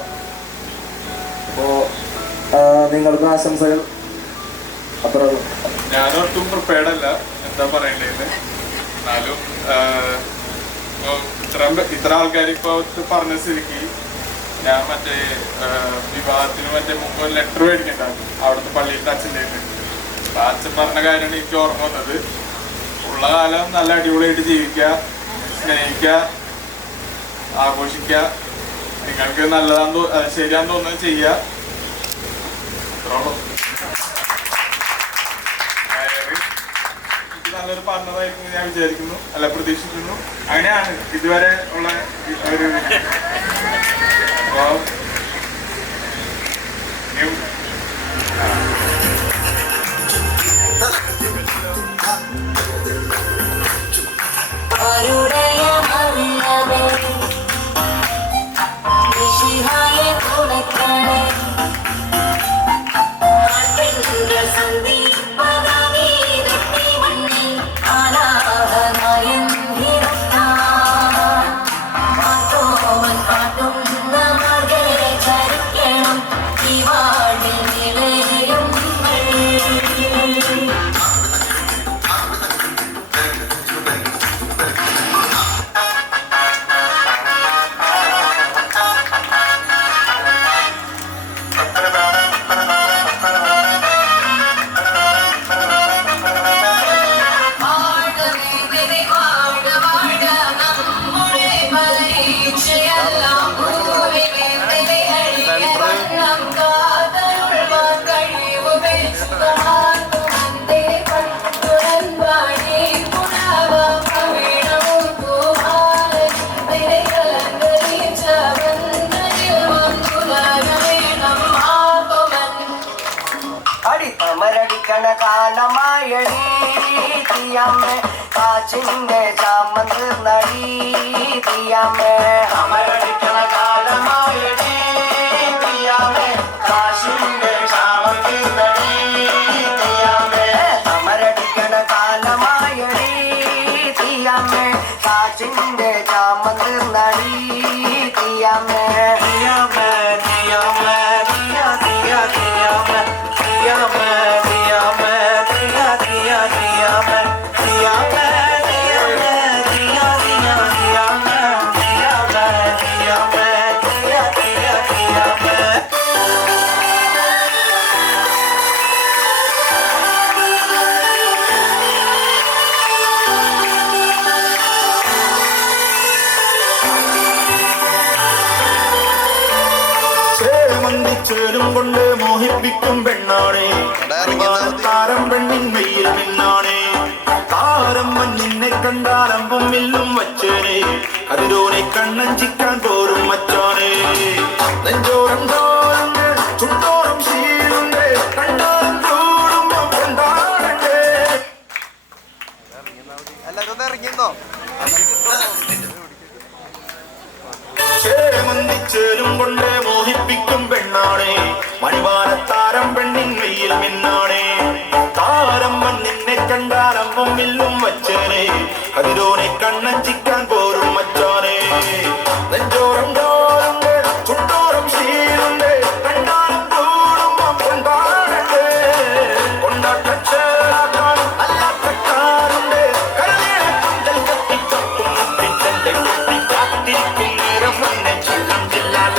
അപ്പോൾ നിങ്ങൾക്ക് ആശംസകൾ. അത്ര ഞാനൊട്ടും പ്രിപ്പയർഡ് അല്ല, എന്താ പറയണ്ടേന്ന്. എന്നാലും ഇത്ര ആൾക്കാർ ഇപ്പോൾ പറഞ്ഞ സ്ഥിതിക്ക് ഞാൻ മറ്റേ വിവാഹത്തിന് മുമ്പ് ലെറ്റർ മേടിക്കണ്ടായിരുന്നു അവിടുത്തെ പള്ളിയിലെ അച്ഛൻ്റെ. അപ്പം അച്ഛൻ പറഞ്ഞ കാര്യമാണ് എനിക്ക് ഓർമ്മ വന്നത്. ഉള്ള കാലം നല്ല അടിപൊളിയായിട്ട് ജീവിക്കുക, സ്നേഹിക്കുക, ആഘോഷിക്കുക, നിങ്ങൾക്ക് നല്ലതാന്ന് ശരിയാന്ന് തോന്നുന്നത് ചെയ്യുക. എനിക്ക് നല്ലൊരു പാർട്ണറായിരിക്കും ഞാൻ വിചാരിക്കുന്നു, അല്ല പ്രതീക്ഷിക്കുന്നു. അങ്ങനെയാണ് ഇതുവരെ ഉള്ള ഒരു അമരടിക്കണ കാലമായീതിയമ്മേ കാച്ചിന്റെ ചാമന്ത് നടീതിയമ്മേ അമരടിക്കണ കാലമായീതിയമ്മേ കാച്ചിന്റെ ചാമന്ത് നടീതിയമ്മേ അമരടിക്കണ കാലമായീതിയമ്മേ കാച്ചിന്റെ ചാമന്ത് നടീ ചേരും കൊണ്ട് മോഹിപ്പിക്കും പെണ്ണാണേ താരം പെണ്ണിൻ വെയിൽ മിന്നാണേ താരം മഞ്ഞിനെ കണ്ടാലമ്പും മില്ലും വച്ചേനെ അതിരോനെ കണ്ണഞ്ചിക്കാൻ പോരും മച്ചാനേ നെഞ്ചോരം തോറുണ്ട് ചുണ്ടോറും ശീലുണ്ട് കണ്ടാലും കൂടുമ്പം കൊണ്ടാടണ്ടേ എല്ലാരും ഇറങ്ങിയെന്നോ ചേരും കൊണ്ട് മോഹിപ്പിക്കും പെണ്ണാണേ മണിവാരത്താരം പെണ്ണിൻ വെയിൽ മിന്നാണേ താരം മണ്ണിനെ കണ്ടാലമ്പും മില്ലും വച്ചേനെ അതിരോനെ കണ്ണഞ്ചിക്കാൻ പോരും മച്ചാനേ നെഞ്ചോരം തോറുണ്ട് ചുണ്ടോറും ശീലുണ്ട് കണ്ടാലും കൂടുമ്പം കൊണ്ടാടണ്ടേ കൊണ്ടാട്ടച്ചേരാക്കാൻ അല്ലാത്തക്കാരുണ്ട് കരളെ കുന്തൽ കത്തിക്കപ്പും മുട്ടിച്ചെന്റെ കുട്ടി കാത്തിരിക്കും നേരം മുന്നേ ചൊല്ലും ജില്ലാല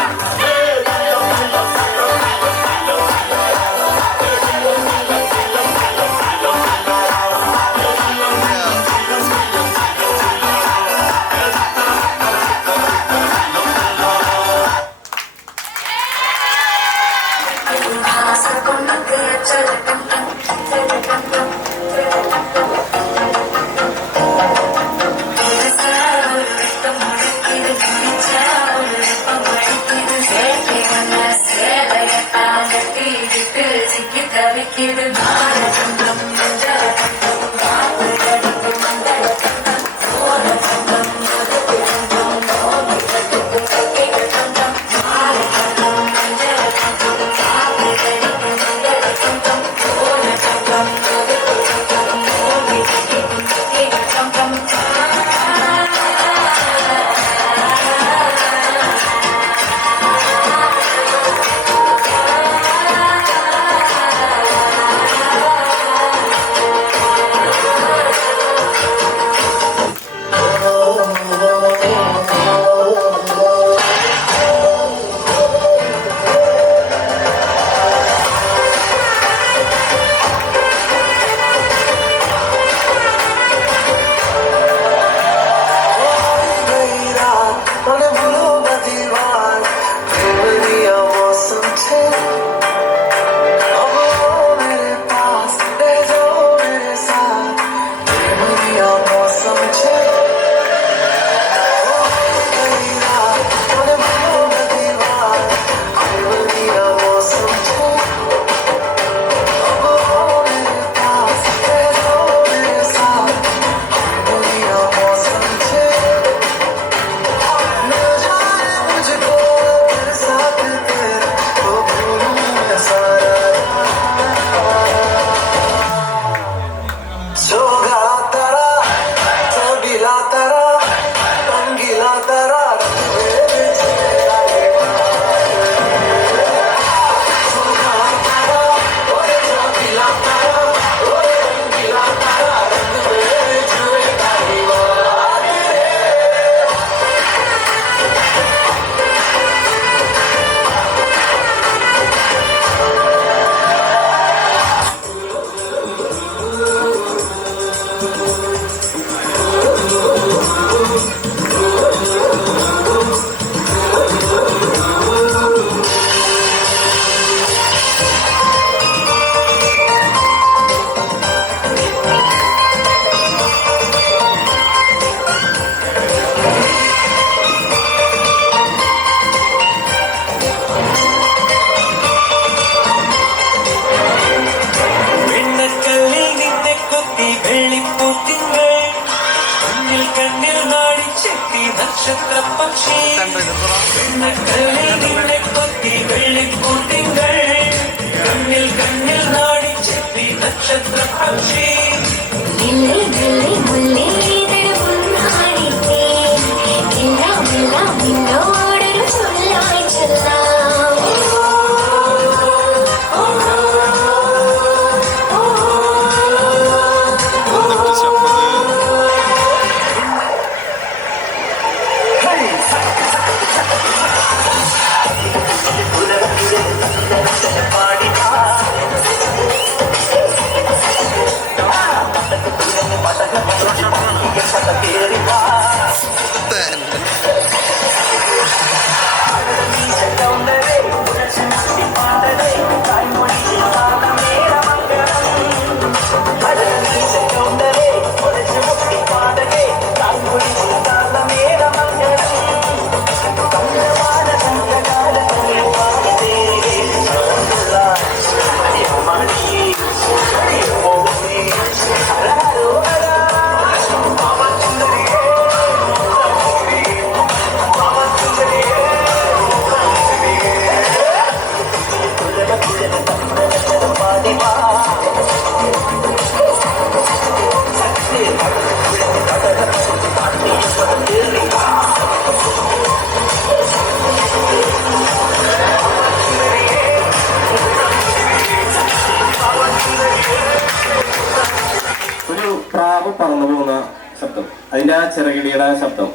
അതിൻ്റെ ആ ചിറകിടിയുടെ ശബ്ദം.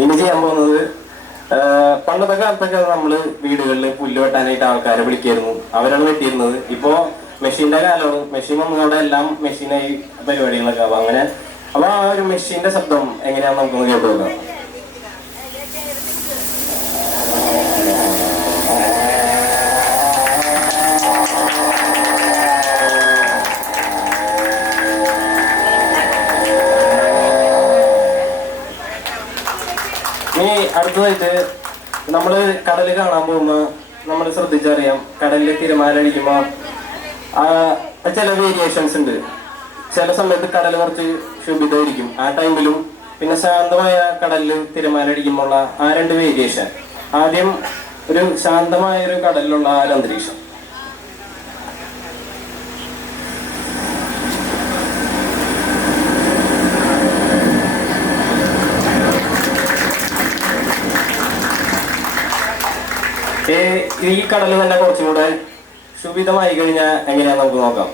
ഇനി ചെയ്യാൻ പോകുന്നത്, പണ്ടത്തെ കാലത്തൊക്കെ നമ്മൾ വീടുകളിൽ പുല്ല് വെട്ടാനായിട്ട് ആൾക്കാരെ വിളിക്കായിരുന്നു, അവരാണ് വെട്ടിയിരുന്നത്. ഇപ്പോൾ മെഷീൻ്റെ കാലമാണ്, മെഷീൻ വന്നതോടെ എല്ലാം മെഷീനായി പരിപാടികളൊക്കെ ആവും. അങ്ങനെ അപ്പോൾ ആ ഒരു മെഷീൻ്റെ ശബ്ദം എങ്ങനെയാണെന്ന് നമുക്കൊന്ന് കേട്ടു നോക്കാം. ഇനി അടുത്തതായിട്ട് നമ്മൾ കടൽ കാണാൻ പോകുമ്പോൾ നമ്മൾ ശ്രദ്ധിച്ചറിയാം, കടലിൽ തിരമാലടിക്കുമ്പോൾ ചില വേരിയേഷൻസ് ഉണ്ട്. ചില സമയത്ത് കടൽ കുറച്ച് ശുഭിതമായിരിക്കും, ആ ടൈമിലും പിന്നെ ശാന്തമായ കടലിൽ തിരമാലടിക്കുമ്പോൾ ആ രണ്ട് വേരിയേഷൻ. ആദ്യം ഒരു ശാന്തമായ ഒരു കടലിലുള്ള ആ ഒരു അന്തരീക്ഷം. ഈ കടൽ തന്നെ കുറച്ചുകൂടെ ശുഭിതമായി കഴിഞ്ഞാൽ എങ്ങനെയാന്ന് നമുക്ക് നോക്കാം.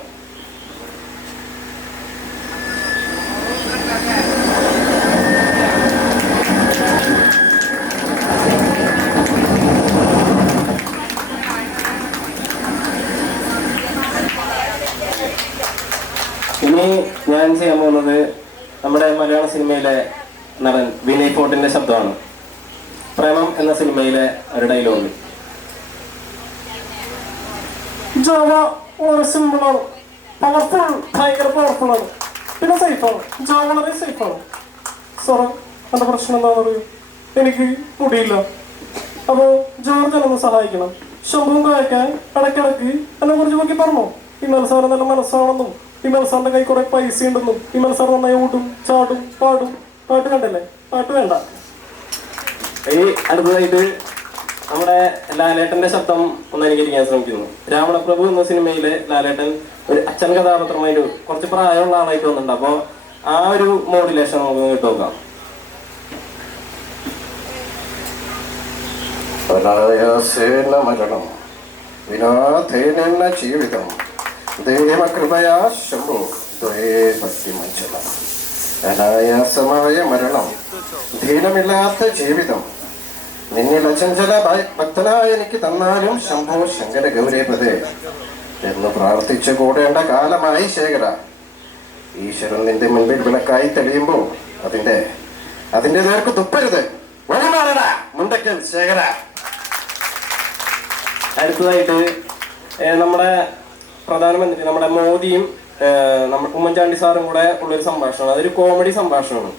ഇനി ഞാൻ ചെയ്യാൻ പോകുന്നത് നമ്മുടെ മലയാള സിനിമയിലെ നടൻ വിനയ് ഫോർട്ടിന്റെ ശബ്ദമാണ്. പ്രേമം എന്ന സിനിമയിലെ ഒരു ഡയലോഗ്. ജാവ വളരെ സിമ്പിളാണ്, പവർഫുൾ, ഭയങ്കര പവർഫുള്ളാണ്, പിന്നെ സേഫാണ്. ജാവ വളരെ സേഫാണ്. സാറേ, എൻ്റെ പ്രശ്നം എന്താണെന്ന് അറിയൂ, എനിക്ക് മുടിയില്ല. അപ്പോൾ ജോർജ് എന്നെ സഹായിക്കണം. ശമ്പും കായ്ക്കാൻ ഇടയ്ക്കിടയ്ക്ക് എന്നെ കുറിച്ച് നോക്കി പറഞ്ഞോ, ഇന്നലെ സാറ് നല്ല മനസ്സാണെന്നും ഇന്നലെ സാറിൻ്റെ കൈ കുറേ പൈസ ഉണ്ടെന്നും ഇന്നലെ സാർ നന്നായി ഓടും ചാടും പാടും. പാട്ട് കണ്ടല്ലേ, പാട്ട് വേണ്ട. ഈ അടുത്തതായിട്ട് നമ്മുടെ ലാലേട്ടന്റെ ശബ്ദം ഒന്ന് അനുകരിക്കാൻ ശ്രമിക്കുന്നു. രാവണപ്രഭു എന്ന സിനിമയിലെ ലാലേട്ടൻ ഒരു അച്ഛൻ കഥാപാത്രമായിട്ട് കുറച്ച് പ്രായമുള്ള ആളായിട്ട് വന്നിട്ടുണ്ട്. അപ്പോൾ ആ ഒരു മോഡുലേഷൻ നമുക്ക് കേട്ട് നോക്കാം. മരണം വിനാഥേന ജീവിതം ദൈവകൃപയാ ശംഭോ ഭക്തിമഞ്ജല. അനായാസമായ മരണം, ധീനമില്ലാത്ത ജീവിതം നിന്നിൽ അചഞ്ചല ഭക്തനായ എനിക്ക് തന്നാലും ശംഭോ ശങ്കര ഗൗരവതേ എന്ന് പ്രാർത്ഥിച്ചു കൂടേണ്ട കാലമായി ശേഖര. ഈശ്വരൻ നിന്റെ മുൻപിൽ വിളക്കായി തെളിയുമ്പോൾ അതിന്റെ നേർക്ക് തുപ്പരുത്, വഴിമാറടാ മുണ്ടക്കൽ ശേഖര. അടുത്തതായിട്ട് നമ്മുടെ പ്രധാനമന്ത്രി നമ്മുടെ മോദിയും നമ്മുടെ ഉമ്മൻചാണ്ടി സാറും കൂടെ ഉള്ളൊരു സംഭാഷണമാണ്. അതൊരു കോമഡി സംഭാഷണമാണ്.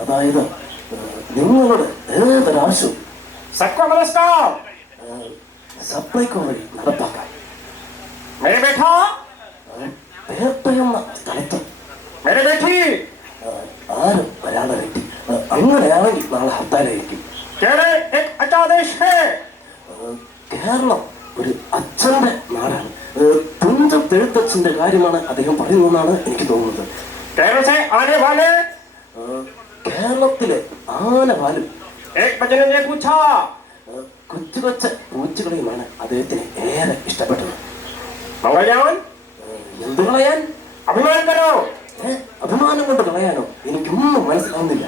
അതായത് നിങ്ങളുടെ ഏതൊരാവശ്യവും സപ്ലൈകോ വഴി നടപ്പാക്കാം. പേർപ്പയെന്ന സ്ഥലത്ത് ആരും വരാതെ പറ്റി. അങ്ങനെയാണെങ്കിൽ നാളെ ഹർത്താലായിരിക്കും. കേരളം ഒരു അച്ഛന്റെ നാടാണ്. തുഞ്ചത്തെഴുത്തച്ഛന്റെ കാര്യമാണ് അദ്ദേഹം പറയുന്നതെന്നാണ് എനിക്ക് തോന്നുന്നത്. കേരളത്തിലെ ആനപാലും കൊച്ചു കൊച്ച പൂച്ചകളെയുമാണ് അദ്ദേഹത്തിന് ഏറെ ഇഷ്ടപ്പെട്ടത്. എന്ത് കളയാൻ? അഭിമാനം കൊണ്ട് കളയാനോ? എനിക്കൊന്നും മനസ്സിലാവുന്നില്ല.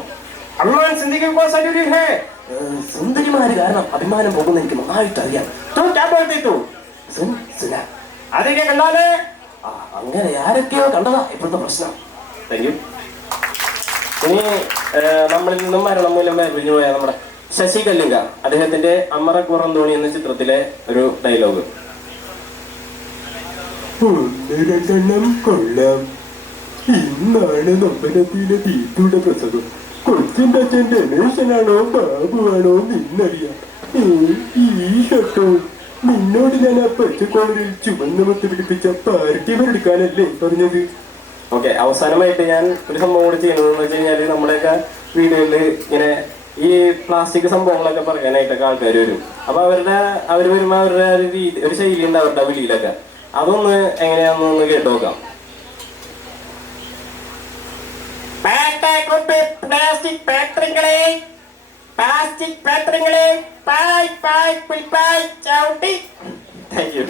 സുന്ദരിമാര് കാരണം അഭിമാനം പോകുന്ന എനിക്ക് നന്നായിട്ട് അറിയാം. അങ്ങനെ ആരൊക്കെയോ കണ്ടതാ ഇപ്പോഴത്തെ പ്രശ്നം. Thank you. ഇനി നമ്മളിൽ നിന്നും മരണം മൂലം പിരിഞ്ഞു പോയ നമ്മുടെ ശശി കല്ലിങ്ക, അദ്ദേഹത്തിന്റെ അമര കുറന്തോണി എന്ന ചിത്രത്തിലെ ഒരു ഡയലോഗ്. കൊള്ളാം, ഇന്നാണ് നമ്പലത്തിലെ തീറ്റയുടെ പ്രസവം. കൊച്ചിന്റെ അച്ഛൻ രമേശനാണോ ബാബുവാണോ നിന്നറിയാം. ഈ ഷട്ടോ നിന്നോട് ഞാൻ ആ പച്ചക്കോളറിൽ ചുവന്ന മുത്ത് പിടിപ്പിച്ച പാർട്ടി എടുക്കാനല്ലേ പറഞ്ഞത്? ഓക്കെ, അവസാനമായിട്ട് ഞാൻ ഒരു സംഭവം കൂടി ചെയ്യുന്നതെന്ന് വെച്ച് കഴിഞ്ഞാൽ നമ്മുടെയൊക്കെ വീടുകളിൽ ഇങ്ങനെ ഈ പ്ലാസ്റ്റിക് സംഭവങ്ങളൊക്കെ പറയാനായിട്ടൊക്കെ ആൾക്കാർ വരും. അപ്പൊ അവർ വരുമ്പോൾ അവരുടെ ഒരു ശൈലി ഉണ്ട് അവരുടെ വിളിയിലൊക്കെ. അതൊന്ന് എങ്ങനെയാണെന്നൊന്ന് കേട്ട് നോക്കാം. പ്ലാസ്റ്റിക് പാത്രങ്ങളെ പായ് ചവിട്ടി. Thank you.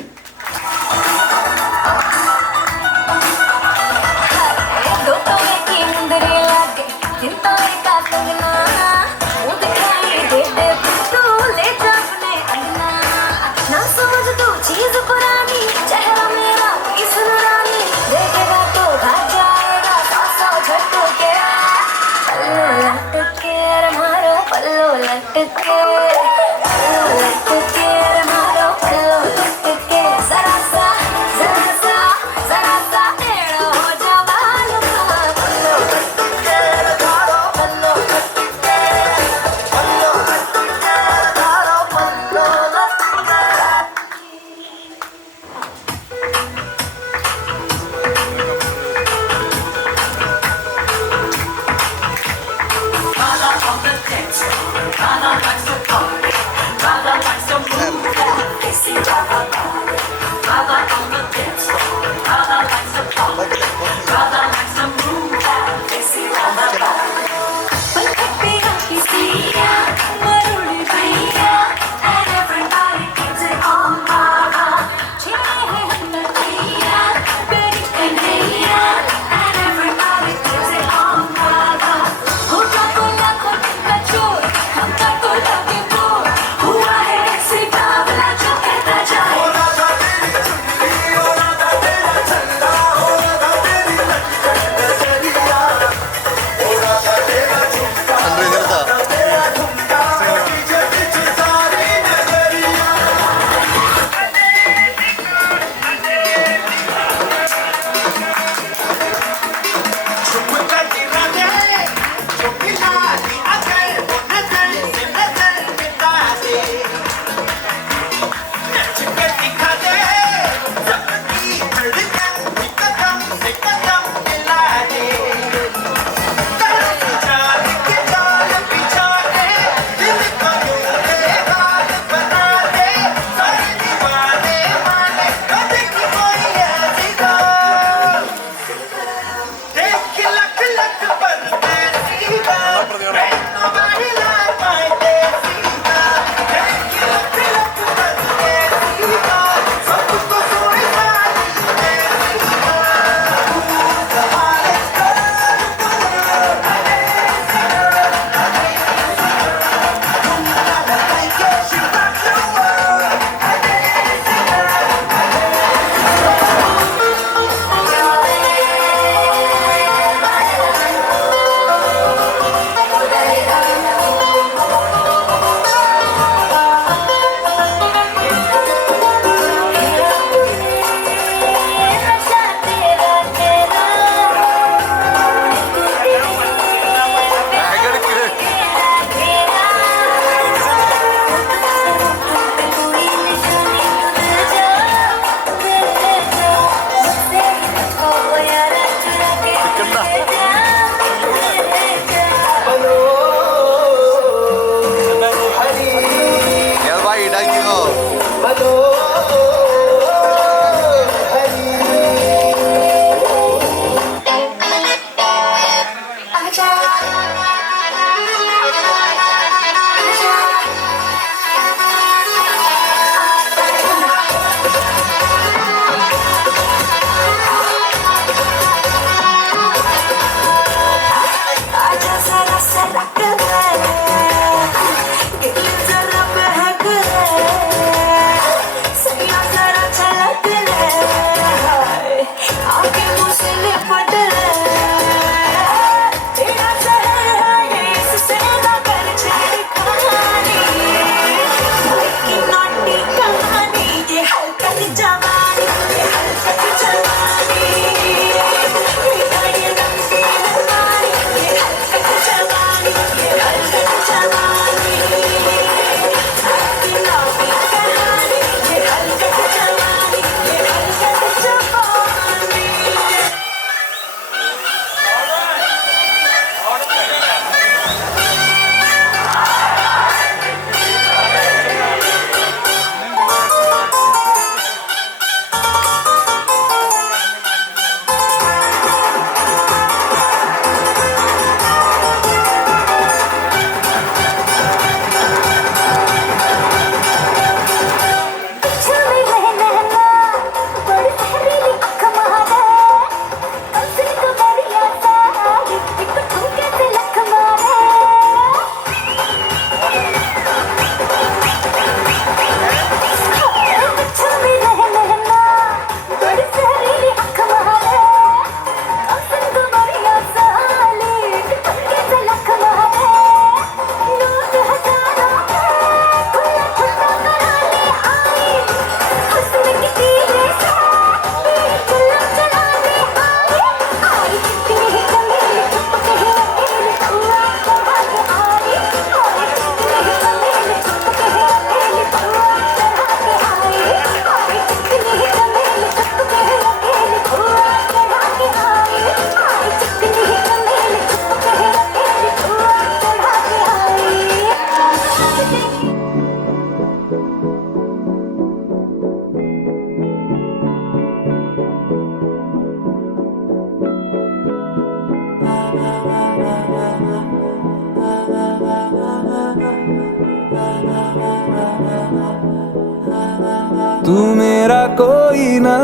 तू मेरा कोई ना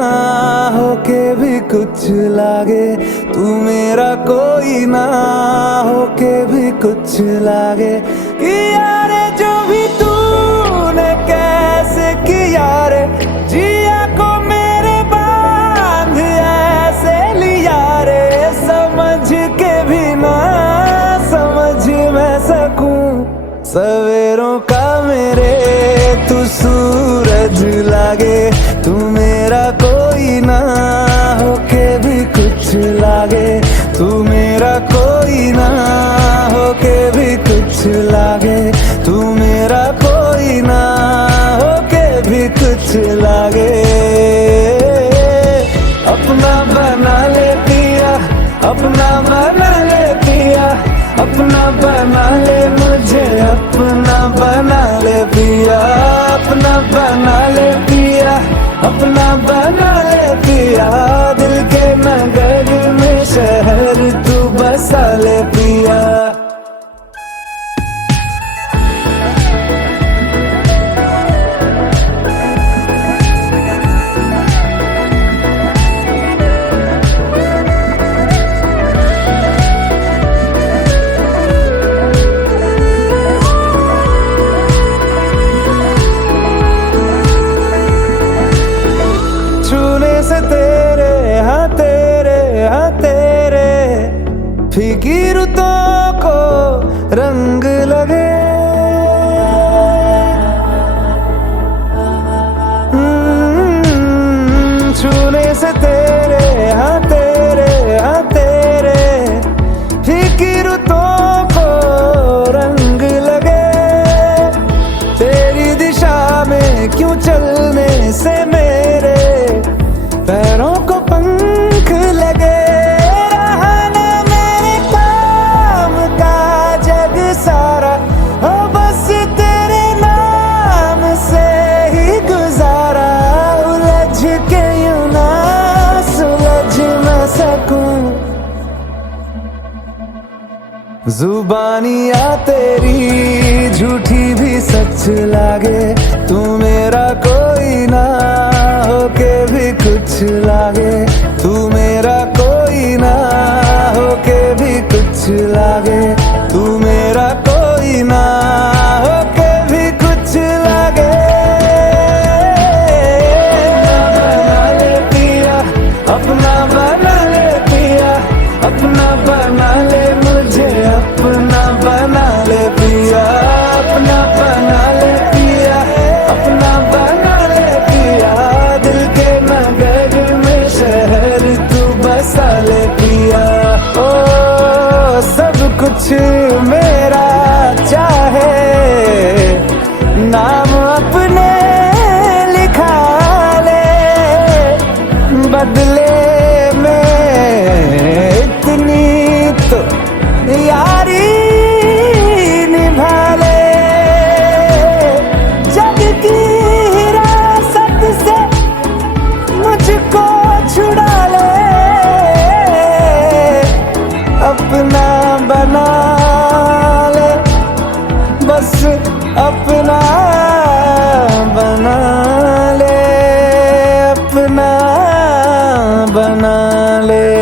होके भी कुछ लागे, तू मेरा कोई ना होके भी कुछ लागे। कि यारे जो भी तूने कैसे किया रे, जिया को मेरे बांध ऐसे लिया रे, समझ के भी ना समझ मैं सकूं सवेरों का मेरे तू सूरज लागे। तू मेरा कोई ना होके भी कुछ लागे, तू मेरा कोई ना होके भी कुछ लागे, तू मेरा कोई ना होके भी कुछ लागे। अपना बना ले पिया, अपना बना ले पिया, अपना बना ले मुझे, अपना बना ले पिया, अपना बना ले पिया, अपना बना ले पिया। दिल के नगर में शहर तू बसा ले पिया। फीकी रुतों को रंग लगे, छूने से तेरे हाँ तेरे फीकी रुतों को रंग लगे। तेरी दिशा में क्यों चलने से मेरे पैरों को पंख लगे। सारा हो बस तेरे नाम से ही गुजारा, उलझ के यूं ना सुलझ न सकूं। जुबानियाँ तेरी झूठी भी सच लागे, तू मेरा कोई ना होके भी कुछ लागे, तू मेरा कोई ना होके भी कुछ लागे, तू मेरा कोई ना होके भी कुछ लागे। अपना बना ले पिया, अपना बना ले मुझे, अपना बना ले पिया, अपना बना ले पिया, अपना बना ले पिया। दिल के नगर में शहर तू बसा ले पिया। ओ सब कुछ मेरा चाहे, नाम अपने लिखा ले, बदले में इतनी तो यारी निभा ले। जग की हिरासत से मुझको छुड़ा ले, अपना बना ले, बस अपना बना ले, अपना बना ले।